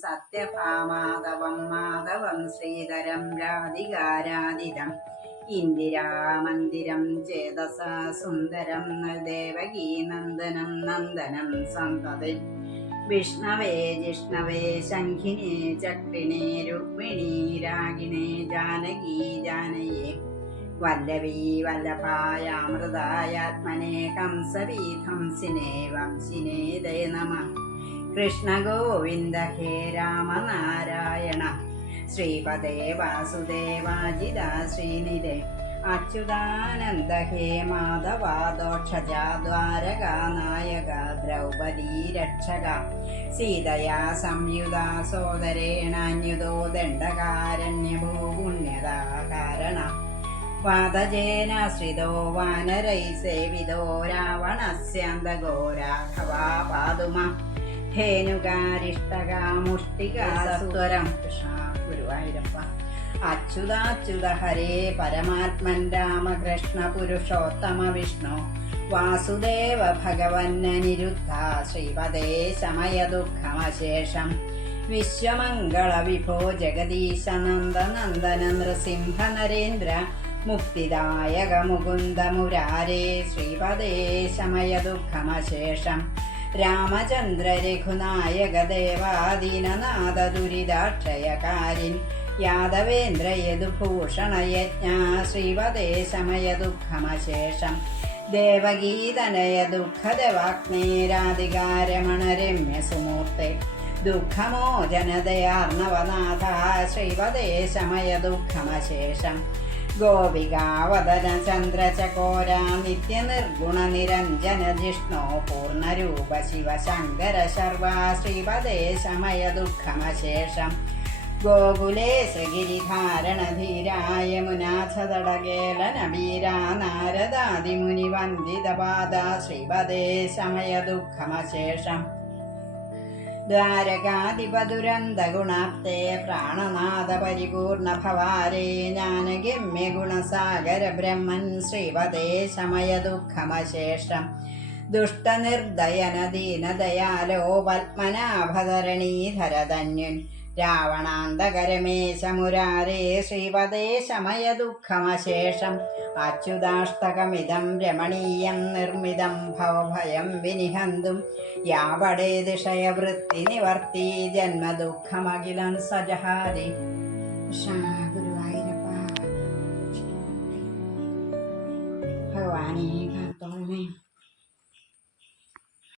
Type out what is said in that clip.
സത്യഭാമാധവം മാധവം ശ്രീധരം രാധികാരാധിതം ഇന്ദിരാമന്ദിരം ചേതസാ സുന്ദരം ദേവകീ നന്ദനം നന്ദനം സന്തതി വിഷ്ണവേ ജിഷ്ണവേ ശംഖിനേ ചക്രിണേ രുക്മിണീ രാഗിണേ ജാനകീ ജാനയേ വല്ലഭീ വല്ലഭായാമൃതായാത്മനേ ഹംസവീധംസിനേ വംശിനേ ദേ നമഃ കൃഷ്ണ ഗോവിന്ദ ഹേ രാമനാരായണ ശ്രീപദേ വാസുദേവാജിത ശ്രീനിധേ അച്യുതാനന്ദ ഹേ മാധവാദോക്ഷജ ദ്വാരകാനായക ദ്രൗപദീ രക്ഷക സീതയാ സംയുത സോദരേണാന്യുതോ ദണ്ഡകാരണ്യഭൂപുണ്യതാ കാരണ പാദജേനാശ്രിതോ വാനരൈ സേവിതോ രാവണസ്യാന്തകോ രാഘവാ പാതുമ ധേനുകാരിഷ്ടകാമുഷ്ടികാസുരം കൃഷ്ണ ഗുരുവായൂരപ്പ അച്യുതാച്യുത ഹരേ പരമാത്മൻ രാമകൃഷ്ണ പുരുഷോത്തമ വിഷ്ണു വാസുദേവ ഭഗവന്നനിരുദ്ധ ശ്രീപദേ ശമയ ദുഃഖമശേഷം വിശ്വമംഗള വിഭോ ജഗദീശ നന്ദനന്ദന നൃസിംഹ നരേന്ദ്ര മുക്തിദായക മുകുന്ദ മുരാരേ ശ്രീപദേ ശമയ ദുഃഖമശേഷം രാമചന്ദ്ര രഘുനായക ദേവാദീനനാഥ ദുരിതാക്ഷയകാരിൻ യാദവേന്ദ്ര യദുഭൂഷണ യജ്ഞ ശ്രീപദേ ശമയ ദുഃഖമശേഷം ദേവഗീതനയ ദുഃഖദവാഗ്നേരാധികാരമണ രമ്യ സുമൂർത്തെ ദുഃഖമോചനദയാർണവനാഥ ശ്രീപദേ ശമയ ദുഃഖമശേഷം ഗോപികാവദന ചന്ദ്രചകോര നിത്യനിർഗുണ നിരഞ്ജന ജിഷ്ണോ പൂർണ്ണരൂപ ശിവശങ്കര ശർവ ശ്രീപദേ ശമയ ദുഃഖമശേഷം ഗോകുലേശ ഗിരിധാരണധീരായ മുനാഥതടകേലന വീരാ നാരദാദിമുനിവന്ദിതപാദ ശ്രീപദേ ശമയ ദുഃഖമശേഷം ദ്വാരകാധിപദുരന്തഗുണാപ്തേ പ്രാണനാഥ പരിപൂർണ ഭവാരേ ജ്ഞാനഗമ്യ ഗുണസാഗര ബ്രഹ്മൻ ശ്രീപദേ ശമയ ദുഃഖമശേഷം ദുഷ്ടനിർദയന ദീനദയാലോ പത്മനാഭധരണീധരധന്യൻ രാവണാന്തകരമേശമുരാരേ ശ്രീപദേ ശമയ ദുഃഖമശേഷം അച്യുതാഷ്ടകമിതം രമണീയം നിർമ്മിതം ഭവഭയം വിനിഹന്തും യാവടേ ദിഷയവൃത്തി നിവർത്തി ജന്മദുഃഖമഖിലം സജഹാരി ഗുരുവായൂരപ്പ ഭഗവാനേ കാത്തോളമേ.